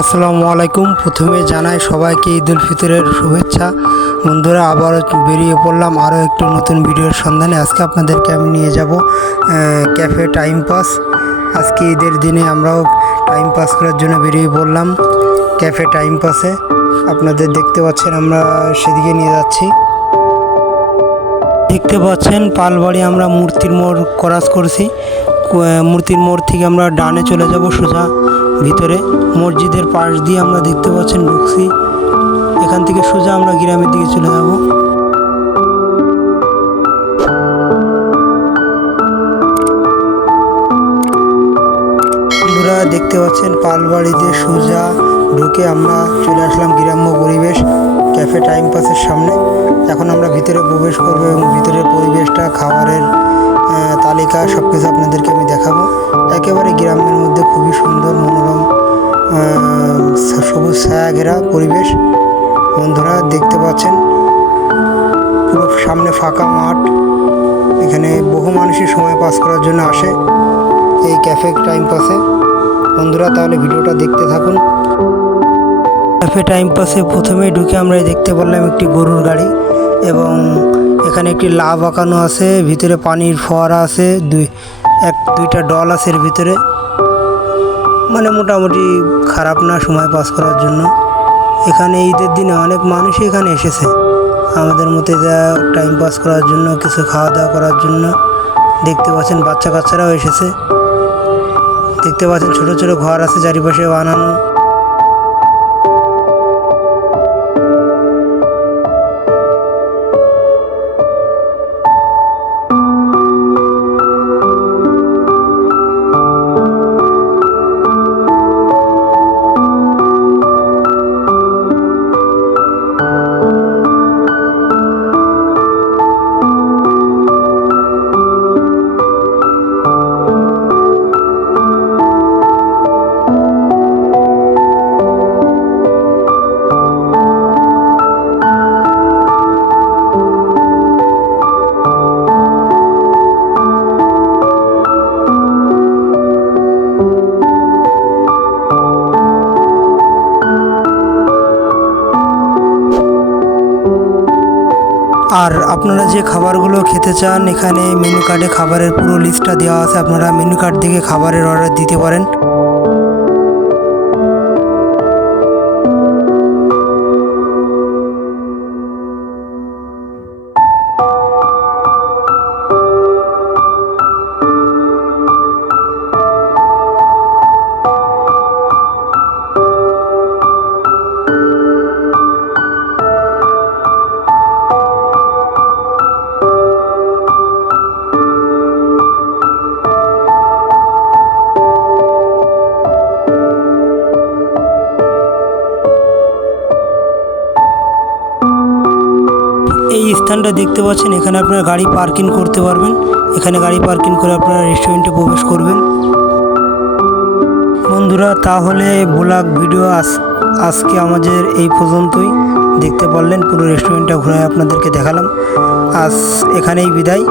আসসালামু আলাইকুম। প্রথমে জানাই সবাইকে ঈদ উল ফিতরের শুভেচ্ছা। বন্ধুরা, আবারও বেরিয়ে পড়লাম আরও একটু নতুন ভিডিওর সন্ধানে। আজকে আপনাদেরকে আমি নিয়ে যাব ক্যাফে টাইম পাস। আজকে ঈদের দিনে আমরাও টাইম পাস করার জন্য বেরিয়ে পড়লাম ক্যাফে টাইম পাসে। আপনাদের দেখতে পাচ্ছেন আমরা সেদিকে নিয়ে যাচ্ছি। দেখতে পাচ্ছেন পালবাড়ি আমরা মূর্তির মোড় ক্রস করছি। মূর্তির মোড় থেকে আমরা ডানে চলে যাব সোজা। ভিতরে মসজিদের পাশ দিয়ে আমরা দেখতে পাচ্ছেন ঢুকছি। এখান থেকে সোজা আমরা গ্রামের দিকে চলে যাব। দেখতে পাচ্ছেন পালবাড়িতে সোজা ঢুকে আমরা চলে আসলাম গ্রাম্য পরিবেশ ক্যাফে টাইম পাসের সামনে। এখন আমরা ভিতরে প্রবেশ করব এবং ভিতরের পরিবেশটা খাবারের তালিকা সব কিছু আপনাদেরকে আমি দেখাবো। একেবারে গ্রামের মধ্যে খুবই সুন্দর, মনোরম সবুজ ছায়া ঘেরা পরিবেশ। বন্ধুরা, দেখতে পাচ্ছেন, পুরো সামনে ফাঁকা মাঠ। এখানে বহু মানুষই সময় পাস করার জন্য আসে এই ক্যাফে টাইম পাসে। বন্ধুরা, তাহলে ভিডিওটা দেখতে থাকুন। ক্যাফে টাইম পাসে প্রথমেই ঢুকে আমরা দেখতে পারলাম একটি গরুর গাড়ি এবং এখানে একটি লাভ আঁকানো আছে, ভিতরে পানির ফোয়ারা আছে, দুই এক, দুইটা ডল আছে এর ভিতরে। মানে মোটামুটি খারাপ না সময় পাস করার জন্য। এখানে ঈদের দিনে অনেক মানুষই এখানে এসেছে। আমাদের মতে যা টাইম পাস করার জন্য, কিছু খাওয়া দাওয়া করার জন্য। দেখতে পাচ্ছেন বাচ্চা কাচ্চারাও এসেছে। দেখতে পাচ্ছেন ছোট ছোট ঘর আছে, চারিপাশে বানানো। আর আপনারা যে খাবারগুলো খেতে চান, এখানে মেনু কার্ডে খাবারের পুরো লিস্টটা দেওয়া আছে। আপনারা মেনু কার্ড থেকে খাবারের অর্ডার দিতে পারেন। স্থানটা দেখতে পাচ্ছেন, এখানে আপনারা গাড়ি পার্কিং করতে পারবেন। এখানে গাড়ি পার্কিং করে আপনারা রেস্টুরেন্টে প্রবেশ করবেন। বন্ধুরা, তাহলে ব্লগ ভিডিও আস আজকে আমাদের এই পর্যন্তই। দেখতে পারলেন পুরো রেস্টুরেন্টটা ঘুরে আপনাদেরকে দেখালাম। আজ এখানেই বিদায়।